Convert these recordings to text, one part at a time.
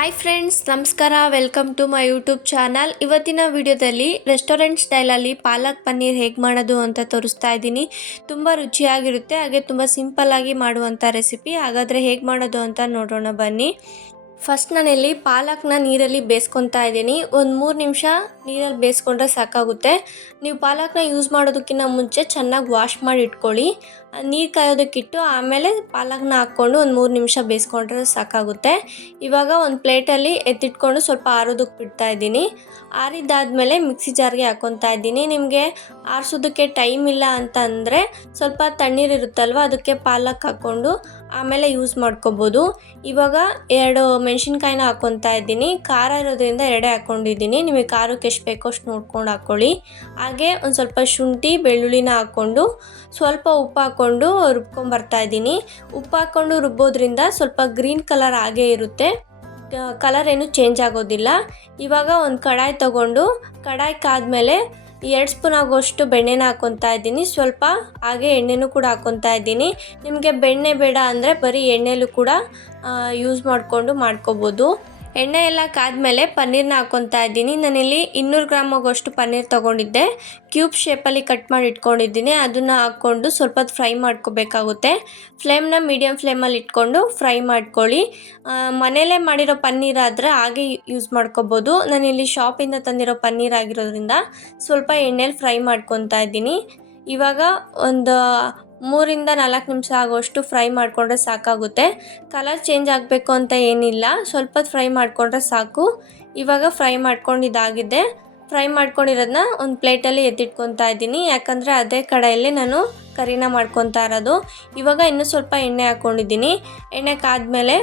Hi friends, ನಮಸ್ಕಾರ. Welcome to my YouTube channel. ಇವತ್ತಿನ ವಿಡಿಯೋದಲ್ಲಿ ರೆಸ್ಟೋರೆಂಟ್ ಸ್ಟೈಲಲ್ಲಿ ಪಾಲಕ್ ಪನ್ನೀರ್ ಹೇಗೆ ಮಾಡೋದು ಅಂತ ತೋರಿಸ್ತಾ ಇದ್ದೀನಿ. ತುಂಬ ರುಚಿಯಾಗಿರುತ್ತೆ, ಹಾಗೆ ತುಂಬ ಸಿಂಪಲ್ಲಾಗಿ ಮಾಡುವಂಥ ರೆಸಿಪಿ. ಹಾಗಾದರೆ ಹೇಗೆ ಮಾಡೋದು ಅಂತ ನೋಡೋಣ ಬನ್ನಿ. ಫಸ್ಟ್ ನಾನಿಲ್ಲಿ ಪಾಲಕ್ನ ನೀರಲ್ಲಿ ಬೇಯಿಸ್ಕೊತಾ ಇದ್ದೀನಿ. ಒಂದು 3 ನಿಮಿಷ ನೀರಲ್ಲಿ ಬೇಯಿಸ್ಕೊಂಡ್ರೆ ಸಾಕಾಗುತ್ತೆ. ನೀವು ಪಾಲಕ್ನ ಯೂಸ್ ಮಾಡೋದಕ್ಕಿಂತ ಮುಂಚೆ ಚೆನ್ನಾಗಿ ವಾಶ್ ಮಾಡಿ ಇಟ್ಕೊಳ್ಳಿ. ನೀರು ಕಾಯೋದಕ್ಕಿಟ್ಟು ಆಮೇಲೆ ಪಾಲಕ್ನ ಹಾಕ್ಕೊಂಡು ಒಂದು 3 ನಿಮಿಷ ಬೇಯಿಸ್ಕೊಂಡ್ರೆ ಸಾಕಾಗುತ್ತೆ. ಇವಾಗ ಒಂದು ಪ್ಲೇಟಲ್ಲಿ ಎತ್ತಿಟ್ಕೊಂಡು ಸ್ವಲ್ಪ ಆರೋದಕ್ಕೆ ಬಿಡ್ತಾ ಇದ್ದೀನಿ. ಆರಿದ್ದಾದಮೇಲೆ ಮಿಕ್ಸಿ ಜಾರ್ಗೆ ಹಾಕ್ಕೊತಾ ಇದ್ದೀನಿ. ನಿಮಗೆ ಆರಿಸೋದಕ್ಕೆ ಟೈಮ್ ಇಲ್ಲ ಅಂತ ಅಂದರೆ ಸ್ವಲ್ಪ ತಣ್ಣೀರಿರುತ್ತಲ್ವ, ಅದಕ್ಕೆ ಪಾಲಕ್ ಹಾಕ್ಕೊಂಡು ಆಮೇಲೆ ಯೂಸ್ ಮಾಡ್ಕೊಬೋದು. ಇವಾಗ 2 ಮೆಣಸಿನ್ಕಾಯಿನ ಹಾಕ್ಕೊತಾ ಇದ್ದೀನಿ. ಖಾರ ಇರೋದ್ರಿಂದ 2 ಹಾಕ್ಕೊಂಡಿದ್ದೀನಿ. ನಿಮಗೆ ಖಾರಕ್ಕೆ ಎಷ್ಟು ಬೇಕೋ ಅಷ್ಟು ನೋಡ್ಕೊಂಡು ಹಾಕ್ಕೊಳ್ಳಿ. ಹಾಗೆ ಒಂದು ಸ್ವಲ್ಪ ಶುಂಠಿ ಬೆಳ್ಳುಳ್ಳಿನ ಹಾಕ್ಕೊಂಡು ಸ್ವಲ್ಪ ಉಪ್ಪು ಹಾಕ್ಕೊಂಡು ರುಬ್ಕೊಂಬರ್ತಾ ಇದ್ದೀನಿ. ಉಪ್ಪು ಹಾಕ್ಕೊಂಡು ರುಬ್ಬೋದ್ರಿಂದ ಸ್ವಲ್ಪ ಗ್ರೀನ್ ಕಲರ್ ಆಗೇ ಇರುತ್ತೆ, ಕಲರ್ ಏನು ಚೇಂಜ್ ಆಗೋದಿಲ್ಲ. ಇವಾಗ ಒಂದು ಕಡಾಯಿ ತೊಗೊಂಡು ಕಡಾಯಿ ಕಾದ್ಮೇಲೆ 2 ಸ್ಪೂನ್ ಆಗೋಷ್ಟು ಬೆಣ್ಣೆನ ಹಾಕ್ಕೊತಾ ಇದ್ದೀನಿ. ಸ್ವಲ್ಪ ಹಾಗೆ ಎಣ್ಣೆನೂ ಕೂಡ ಹಾಕ್ಕೊತಾ ಇದ್ದೀನಿ. ನಿಮಗೆ ಬೆಣ್ಣೆ ಬೇಡ ಅಂದರೆ ಬರೀ ಎಣ್ಣೆಲೂ ಕೂಡ ಯೂಸ್ ಮಾಡಿಕೊಂಡು ಮಾಡ್ಕೋಬೋದು. ಎಣ್ಣೆ ಎಲ್ಲ ಕಾದ್ಮೇಲೆ ಪನ್ನೀರ್ನ ಹಾಕ್ಕೊತಾ ಇದ್ದೀನಿ. ನಾನಿಲ್ಲಿ 200 ಗ್ರಾಮ್ ಆಗೋಷ್ಟು ಪನ್ನೀರ್ ತೊಗೊಂಡಿದ್ದೆ. ಕ್ಯೂಬ್ ಶೇಪಲ್ಲಿ ಕಟ್ ಮಾಡಿ ಇಟ್ಕೊಂಡಿದ್ದೀನಿ. ಅದನ್ನು ಹಾಕ್ಕೊಂಡು ಸ್ವಲ್ಪ ಹೊತ್ತು ಫ್ರೈ ಮಾಡ್ಕೋಬೇಕಾಗುತ್ತೆ. ಫ್ಲೇಮ್ನ ಮೀಡಿಯಮ್ ಫ್ಲೇಮಲ್ಲಿ ಇಟ್ಕೊಂಡು ಫ್ರೈ ಮಾಡ್ಕೊಳ್ಳಿ. ಮನೆಯಲ್ಲೇ ಮಾಡಿರೋ ಪನ್ನೀರ್ ಆದರೆ ಹಾಗೆ ಯೂಸ್ ಮಾಡ್ಕೋಬೋದು. ನಾನಿಲ್ಲಿ ಶಾಪಿಂದ ತಂದಿರೋ ಪನ್ನೀರ್ ಆಗಿರೋದ್ರಿಂದ ಸ್ವಲ್ಪ ಎಣ್ಣೆಲಿ ಫ್ರೈ ಮಾಡ್ಕೊತಾ ಇದ್ದೀನಿ. ಇವಾಗ ಒಂದು 3-4 ನಿಮಿಷ ಆಗೋಷ್ಟು ಫ್ರೈ ಮಾಡಿಕೊಂಡ್ರೆ ಸಾಕಾಗುತ್ತೆ. ಕಲರ್ ಚೇಂಜ್ ಆಗಬೇಕು ಅಂತ ಏನಿಲ್ಲ, ಸ್ವಲ್ಪ ಫ್ರೈ ಮಾಡಿಕೊಂಡ್ರೆ ಸಾಕು. ಇವಾಗ ಫ್ರೈ ಮಾಡ್ಕೊಂಡಿದ್ದಾಗಿದೆ. ಫ್ರೈ ಮಾಡ್ಕೊಂಡಿರೋದನ್ನ ಒಂದು ಪ್ಲೇಟಲ್ಲಿ ಎತ್ತಿಟ್ಕೊತಾ ಇದ್ದೀನಿ, ಯಾಕಂದರೆ ಅದೇ ಕಡಾಯಲ್ಲಿ ನಾನು ಕರಿನ ಮಾಡ್ಕೊತಾ ಇರೋದು. ಇವಾಗ ಇನ್ನೂ ಸ್ವಲ್ಪ ಎಣ್ಣೆ ಹಾಕ್ಕೊಂಡಿದ್ದೀನಿ. ಎಣ್ಣೆ ಕಾದ್ಮೇಲೆ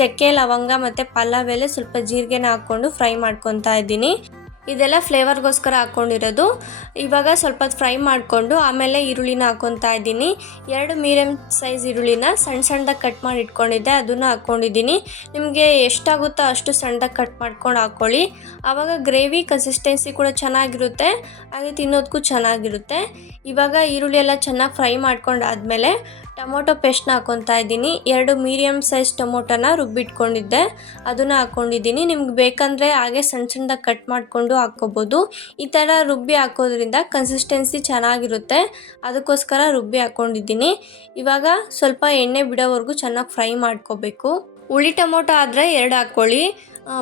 ಚಕ್ಕೆ, ಲವಂಗ ಮತ್ತು ಪಲಾವ್ ಎಲೆ, ಸ್ವಲ್ಪ ಜೀರಿಗೆನ ಹಾಕ್ಕೊಂಡು ಫ್ರೈ ಮಾಡ್ಕೊತಾ ಇದ್ದೀನಿ. ಇದೆಲ್ಲ ಫ್ಲೇವರ್ಗೋಸ್ಕರ ಹಾಕ್ಕೊಂಡಿರೋದು. ಇವಾಗ ಸ್ವಲ್ಪ ಫ್ರೈ ಮಾಡಿಕೊಂಡು ಆಮೇಲೆ ಈರುಳ್ಳಿನ ಹಾಕ್ಕೊತಾ ಇದ್ದೀನಿ. 2 ಮೀಡಿಯಮ್ ಸೈಜ್ ಈರುಳ್ಳಿನ ಸಣ್ಣದಾಗಿ ಕಟ್ ಮಾಡಿ ಇಟ್ಕೊಂಡಿದ್ದೆ, ಅದನ್ನು ಹಾಕ್ಕೊಂಡಿದ್ದೀನಿ. ನಿಮಗೆ ಎಷ್ಟಾಗುತ್ತೋ ಅಷ್ಟು ಸಣ್ಣದಾಗಿ ಕಟ್ ಮಾಡ್ಕೊಂಡು ಹಾಕ್ಕೊಳ್ಳಿ. ಆವಾಗ ಗ್ರೇವಿ ಕನ್ಸಿಸ್ಟೆನ್ಸಿ ಕೂಡ ಚೆನ್ನಾಗಿರುತ್ತೆ, ಹಾಗೆ ತಿನ್ನೋದಕ್ಕೂ ಚೆನ್ನಾಗಿರುತ್ತೆ. ಇವಾಗ ಈರುಳ್ಳಿ ಎಲ್ಲ ಚೆನ್ನಾಗಿ ಫ್ರೈ ಮಾಡ್ಕೊಂಡಾದ್ಮೇಲೆ ಟೊಮೊಟೊ ಪೇಸ್ಟ್ನ ಹಾಕ್ಕೊತಾ ಇದ್ದೀನಿ. 2 ಮೀಡಿಯಮ್ ಸೈಜ್ ಟೊಮೊಟೊನ ರುಬ್ಬಿಟ್ಕೊಂಡಿದ್ದೆ, ಅದನ್ನು ಹಾಕ್ಕೊಂಡಿದ್ದೀನಿ. ನಿಮ್ಗೆ ಬೇಕಂದರೆ ಹಾಗೆ ಸಣ್ಣದಾಗಿ ಕಟ್ ಮಾಡಿಕೊಂಡು ಹಾಕ್ಕೋಬೋದು. ಈ ಥರ ರುಬ್ಬಿ ಹಾಕೋದ್ರಿಂದ ಕನ್ಸಿಸ್ಟೆನ್ಸಿ ಚೆನ್ನಾಗಿರುತ್ತೆ, ಅದಕ್ಕೋಸ್ಕರ ರುಬ್ಬಿ ಹಾಕ್ಕೊಂಡಿದ್ದೀನಿ. ಇವಾಗ ಸ್ವಲ್ಪ ಎಣ್ಣೆ ಬಿಡೋವರೆಗೂ ಚೆನ್ನಾಗಿ ಫ್ರೈ ಮಾಡ್ಕೋಬೇಕು. ಹುಳಿ ಟೊಮೊಟೊ ಆದರೆ 2 ಹಾಕ್ಕೊಳ್ಳಿ,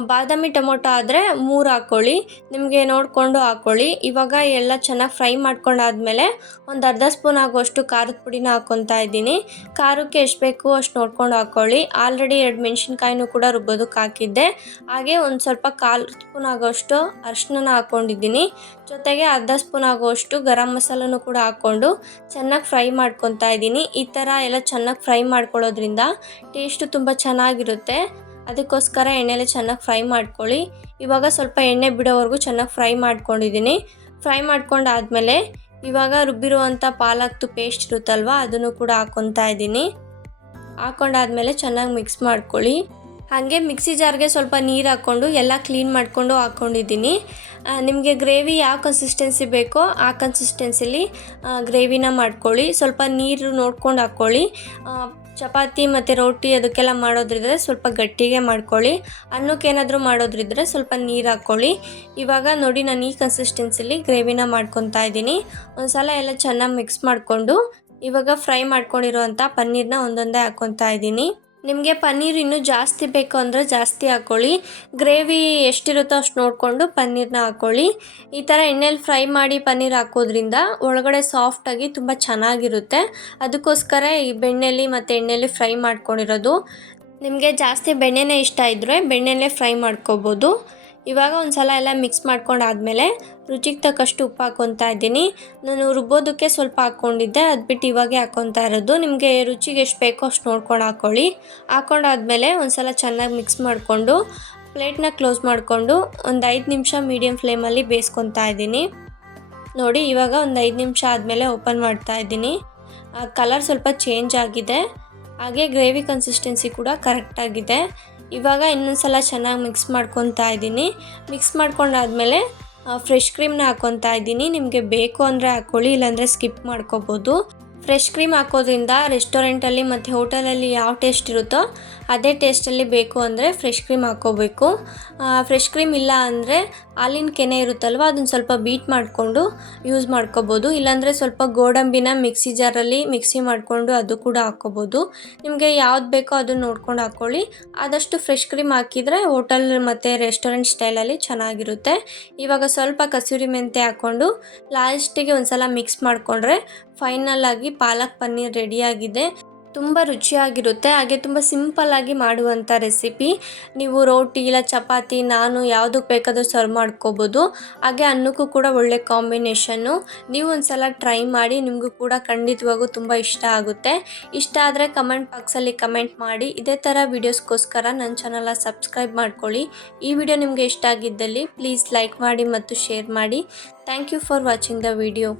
ಬಾದಾಮಿ ಟೊಮೊಟೊ ಆದರೆ 3 ಹಾಕ್ಕೊಳ್ಳಿ, ನಿಮಗೆ ನೋಡಿಕೊಂಡು ಹಾಕ್ಕೊಳ್ಳಿ. ಇವಾಗ ಎಲ್ಲ ಚೆನ್ನಾಗಿ ಫ್ರೈ ಮಾಡ್ಕೊಂಡಾದ್ಮೇಲೆ ಒಂದು ಅರ್ಧ ಸ್ಪೂನ್ ಆಗೋಷ್ಟು ಖಾರದ ಪುಡಿನ ಹಾಕ್ಕೊತಾ ಇದ್ದೀನಿ. ಖಾರಕ್ಕೆ ಎಷ್ಟು ಬೇಕು ಅಷ್ಟು ನೋಡ್ಕೊಂಡು ಹಾಕ್ಕೊಳ್ಳಿ. ಆಲ್ರೆಡಿ 2 ಮೆಣಸಿನ್ಕಾಯಿನೂ ಕೂಡ ರುಬ್ಬೋದಕ್ಕೆ ಹಾಕಿದ್ದೆ. ಹಾಗೆ ಒಂದು ಸ್ವಲ್ಪ 1/4 ಸ್ಪೂನ್ ಆಗೋಷ್ಟು ಅರಿಶಿನ ಹಾಕ್ಕೊಂಡಿದ್ದೀನಿ. ಜೊತೆಗೆ ಅರ್ಧ ಸ್ಪೂನ್ ಆಗೋಷ್ಟು ಗರಂ ಮಸಾಲನೂ ಕೂಡ ಹಾಕ್ಕೊಂಡು ಚೆನ್ನಾಗಿ ಫ್ರೈ ಮಾಡ್ಕೊತಾ ಇದ್ದೀನಿ. ಈ ಥರ ಎಲ್ಲ ಚೆನ್ನಾಗಿ ಫ್ರೈ ಮಾಡ್ಕೊಳ್ಳೋದ್ರಿಂದ ಟೇಸ್ಟು ತುಂಬ ಚೆನ್ನಾಗಿರುತ್ತೆ, ಅದಕ್ಕೋಸ್ಕರ ಎಣ್ಣೆಲೆ ಚೆನ್ನಾಗಿ ಫ್ರೈ ಮಾಡ್ಕೊಳ್ಳಿ. ಇವಾಗ ಸ್ವಲ್ಪ ಎಣ್ಣೆ ಬಿಡೋವರೆಗೂ ಚೆನ್ನಾಗಿ ಫ್ರೈ ಮಾಡ್ಕೊಂಡಿದ್ದೀನಿ. ಫ್ರೈ ಮಾಡ್ಕೊಂಡಾದ್ಮೇಲೆ ಇವಾಗ ರುಬ್ಬಿರುವಂಥ ಪಾಲಕ್ದು ಪೇಸ್ಟ್ ಇರುತ್ತಲ್ವ, ಅದನ್ನು ಕೂಡ ಹಾಕ್ಕೊತಾ ಇದ್ದೀನಿ. ಹಾಕ್ಕೊಂಡಾದ್ಮೇಲೆ ಚೆನ್ನಾಗಿ ಮಿಕ್ಸ್ ಮಾಡ್ಕೊಳ್ಳಿ. ಹಾಗೆ ಮಿಕ್ಸಿ ಜಾರ್ಗೆ ಸ್ವಲ್ಪ ನೀರು ಹಾಕ್ಕೊಂಡು ಎಲ್ಲ ಕ್ಲೀನ್ ಮಾಡಿಕೊಂಡು ಹಾಕ್ಕೊಂಡಿದ್ದೀನಿ. ನಿಮಗೆ ಗ್ರೇವಿ ಯಾವ ಕನ್ಸಿಸ್ಟೆನ್ಸಿ ಬೇಕೋ ಆ ಕನ್ಸಿಸ್ಟೆನ್ಸಿಲಿ ಗ್ರೇವಿನ ಮಾಡ್ಕೊಳ್ಳಿ. ಸ್ವಲ್ಪ ನೀರು ನೋಡ್ಕೊಂಡು ಹಾಕ್ಕೊಳ್ಳಿ. ಚಪಾತಿ ಮತ್ತು ರೋಟಿ ಅದಕ್ಕೆಲ್ಲ ಮಾಡೋದ್ರಿದ್ರೆ ಸ್ವಲ್ಪ ಗಟ್ಟಿಗೆ ಮಾಡ್ಕೊಳ್ಳಿ. ಅನ್ನಕ್ಕೆ ಏನಾದರೂ ಮಾಡೋದ್ರಿದ್ರೆ ಸ್ವಲ್ಪ ನೀರು ಹಾಕ್ಕೊಳ್ಳಿ. ಇವಾಗ ನೋಡಿ, ನಾನು ಈ ಕನ್ಸಿಸ್ಟೆನ್ಸಿಲಿ ಗ್ರೇವಿನ ಮಾಡ್ಕೊತಾ ಇದ್ದೀನಿ. ಒಂದು ಸಲ ಎಲ್ಲ ಚೆನ್ನಾಗಿ ಮಿಕ್ಸ್ ಮಾಡಿಕೊಂಡು ಇವಾಗ ಫ್ರೈ ಮಾಡ್ಕೊಂಡಿರೋವಂಥ ಪನ್ನೀರನ್ನ ಒಂದೊಂದೇ ಹಾಕ್ಕೊತಾ ಇದ್ದೀನಿ. ನಿಮಗೆ ಪನ್ನೀರ್ ಇನ್ನೂ ಜಾಸ್ತಿ ಬೇಕು ಅಂದರೆ ಜಾಸ್ತಿ ಹಾಕ್ಕೊಳ್ಳಿ. ಗ್ರೇವಿ ಎಷ್ಟಿರುತ್ತೋ ಅಷ್ಟು ನೋಡಿಕೊಂಡು ಪನ್ನೀರನ್ನ ಹಾಕ್ಕೊಳ್ಳಿ. ಈ ಥರ ಎಣ್ಣೆಲಿ ಫ್ರೈ ಮಾಡಿ ಪನ್ನೀರ್ ಹಾಕೋದ್ರಿಂದ ಒಳಗಡೆ ಸಾಫ್ಟಾಗಿ ತುಂಬ ಚೆನ್ನಾಗಿರುತ್ತೆ, ಅದಕ್ಕೋಸ್ಕರ ಈ ಬೆಣ್ಣೆಲಿ ಮತ್ತು ಎಣ್ಣೆಲಿ ಫ್ರೈ ಮಾಡ್ಕೊಂಡಿರೋದು. ನಿಮಗೆ ಜಾಸ್ತಿ ಬೆಣ್ಣೆನೇ ಇಷ್ಟ ಇದ್ದರೆ ಬೆಣ್ಣೆಲೇ ಫ್ರೈ ಮಾಡ್ಕೋಬೋದು. ಇವಾಗ ಒಂದು ಸಲ ಎಲ್ಲ ಮಿಕ್ಸ್ ಮಾಡ್ಕೊಂಡಾದ್ಮೇಲೆ ರುಚಿಗೆ ತಕ್ಕಷ್ಟು ಉಪ್ಪು ಹಾಕ್ಕೊತಾ ಇದ್ದೀನಿ. ನಾನು ರುಬ್ಬೋದಕ್ಕೆ ಸ್ವಲ್ಪ ಹಾಕ್ಕೊಂಡಿದ್ದೆ, ಅದು ಬಿಟ್ಟು ಇವಾಗೆ ಹಾಕ್ಕೊತಾ ಇರೋದು. ನಿಮಗೆ ರುಚಿಗೆ ಎಷ್ಟು ಬೇಕೋ ಅಷ್ಟು ನೋಡ್ಕೊಂಡು ಹಾಕ್ಕೊಳ್ಳಿ. ಹಾಕ್ಕೊಂಡಾದ್ಮೇಲೆ ಒಂದು ಸಲ ಚೆನ್ನಾಗಿ ಮಿಕ್ಸ್ ಮಾಡಿಕೊಂಡು ಪ್ಲೇಟ್ನ ಕ್ಲೋಸ್ ಮಾಡಿಕೊಂಡು ಒಂದು 5 ನಿಮಿಷ ಮೀಡಿಯಮ್ ಫ್ಲೇಮಲ್ಲಿ ಬೇಯಿಸ್ಕೊತಾ ಇದ್ದೀನಿ. ನೋಡಿ, ಇವಾಗ ಒಂದು 5 ನಿಮಿಷ ಆದಮೇಲೆ ಓಪನ್ ಮಾಡ್ತಾ ಇದ್ದೀನಿ. ಕಲರ್ ಸ್ವಲ್ಪ ಚೇಂಜ್ ಆಗಿದೆ, ಹಾಗೆ ಗ್ರೇವಿ ಕನ್ಸಿಸ್ಟೆನ್ಸಿ ಕೂಡ ಕರೆಕ್ಟಾಗಿದೆ. ಇವಾಗ ಇನ್ನೊಂದು ಸಲ ಚೆನ್ನಾಗಿ ಮಿಕ್ಸ್ ಮಾಡ್ಕೊತಾ ಇದ್ದೀನಿ. ಮಿಕ್ಸ್ ಮಾಡ್ಕೊಂಡಾದ್ಮೇಲೆ ಫ್ರೆಶ್ ಕ್ರೀಮ್ನ ಹಾಕ್ಕೊತಾ ಇದ್ದೀನಿ. ನಿಮಗೆ ಬೇಕು ಅಂದರೆ ಹಾಕ್ಕೊಳ್ಳಿ, ಇಲ್ಲಾಂದರೆ ಸ್ಕಿಪ್ ಮಾಡ್ಕೋಬೋದು. ಫ್ರೆಶ್ ಕ್ರೀಮ್ ಹಾಕೋದ್ರಿಂದ ರೆಸ್ಟೋರೆಂಟಲ್ಲಿ ಮತ್ತು ಹೋಟೆಲಲ್ಲಿ ಯಾವ ಟೇಸ್ಟ್ ಇರುತ್ತೋ ಅದೇ ಟೇಸ್ಟಲ್ಲಿ ಬೇಕು ಅಂದರೆ ಫ್ರೆಶ್ ಕ್ರೀಮ್ ಹಾಕ್ಕೋಬೇಕು. ಫ್ರೆಶ್ ಕ್ರೀಮ್ ಇಲ್ಲ ಅಂದರೆ ಹಾಲಿನ ಕೆನೆ ಇರುತ್ತಲ್ವ ಅದನ್ನು ಸ್ವಲ್ಪ ಬೀಟ್ ಮಾಡಿಕೊಂಡು ಯೂಸ್ ಮಾಡ್ಕೋಬೋದು. ಇಲ್ಲಾಂದರೆ ಸ್ವಲ್ಪ ಗೋಡಂಬಿನ ಮಿಕ್ಸಿ ಜಾರಲ್ಲಿ ಮಿಕ್ಸಿ ಮಾಡಿಕೊಂಡು ಅದು ಕೂಡ ಹಾಕ್ಕೋಬೋದು. ನಿಮಗೆ ಯಾವ್ದು ಬೇಕೋ ಅದನ್ನು ನೋಡ್ಕೊಂಡು ಹಾಕ್ಕೊಳ್ಳಿ. ಆದಷ್ಟು ಫ್ರೆಶ್ ಕ್ರೀಮ್ ಹಾಕಿದರೆ ಹೋಟೆಲ್ ಮತ್ತು ರೆಸ್ಟೋರೆಂಟ್ ಸ್ಟೈಲಲ್ಲಿ ಚೆನ್ನಾಗಿರುತ್ತೆ. ಇವಾಗ ಸ್ವಲ್ಪ ಕಸೂರಿ ಮೆಂತ್ಯ ಹಾಕ್ಕೊಂಡು ಲಾಸ್ಟಿಗೆ ಒಂದು ಸಲ ಮಿಕ್ಸ್ ಮಾಡಿಕೊಂಡ್ರೆ ಫೈನಲ್ ಆಗಿ ಪಾಲಕ್ ಪನ್ನೀರ್ ರೆಡಿಯಾಗಿದೆ. ತುಂಬ ರುಚಿಯಾಗಿರುತ್ತೆ, ಹಾಗೆ ತುಂಬ ಸಿಂಪಲ್ಲಾಗಿ ಮಾಡುವಂಥ ರೆಸಿಪಿ. ನೀವು ರೋಟಿ ಇಲ್ಲ ಚಪಾತಿ ನಾನು ಯಾವುದಕ್ಕೆ ಬೇಕಾದರೂ ಸರ್ವ್ ಮಾಡ್ಕೋಬೋದು. ಹಾಗೆ ಅನ್ನಕ್ಕೂ ಕೂಡ ಒಳ್ಳೆ ಕಾಂಬಿನೇಷನ್ನು. ನೀವು ಒಂದು ಸಲ ಟ್ರೈ ಮಾಡಿ, ನಿಮಗೂ ಕೂಡ ಖಂಡಿತವಾಗೂ ತುಂಬ ಇಷ್ಟ ಆಗುತ್ತೆ. ಇಷ್ಟ ಆದರೆ ಕಮೆಂಟ್ ಬಾಕ್ಸಲ್ಲಿ ಕಮೆಂಟ್ ಮಾಡಿ. ಇದೇ ಥರ ವೀಡಿಯೋಸ್ಗೋಸ್ಕರ ನನ್ನ ಚಾನಲ್ನ ಸಬ್ಸ್ಕ್ರೈಬ್ ಮಾಡ್ಕೊಳ್ಳಿ. ಈ ವಿಡಿಯೋ ನಿಮಗೆ ಇಷ್ಟ ಆಗಿದ್ದಲ್ಲಿ ಪ್ಲೀಸ್ ಲೈಕ್ ಮಾಡಿ ಮತ್ತು ಶೇರ್ ಮಾಡಿ. Thank you for watching the video.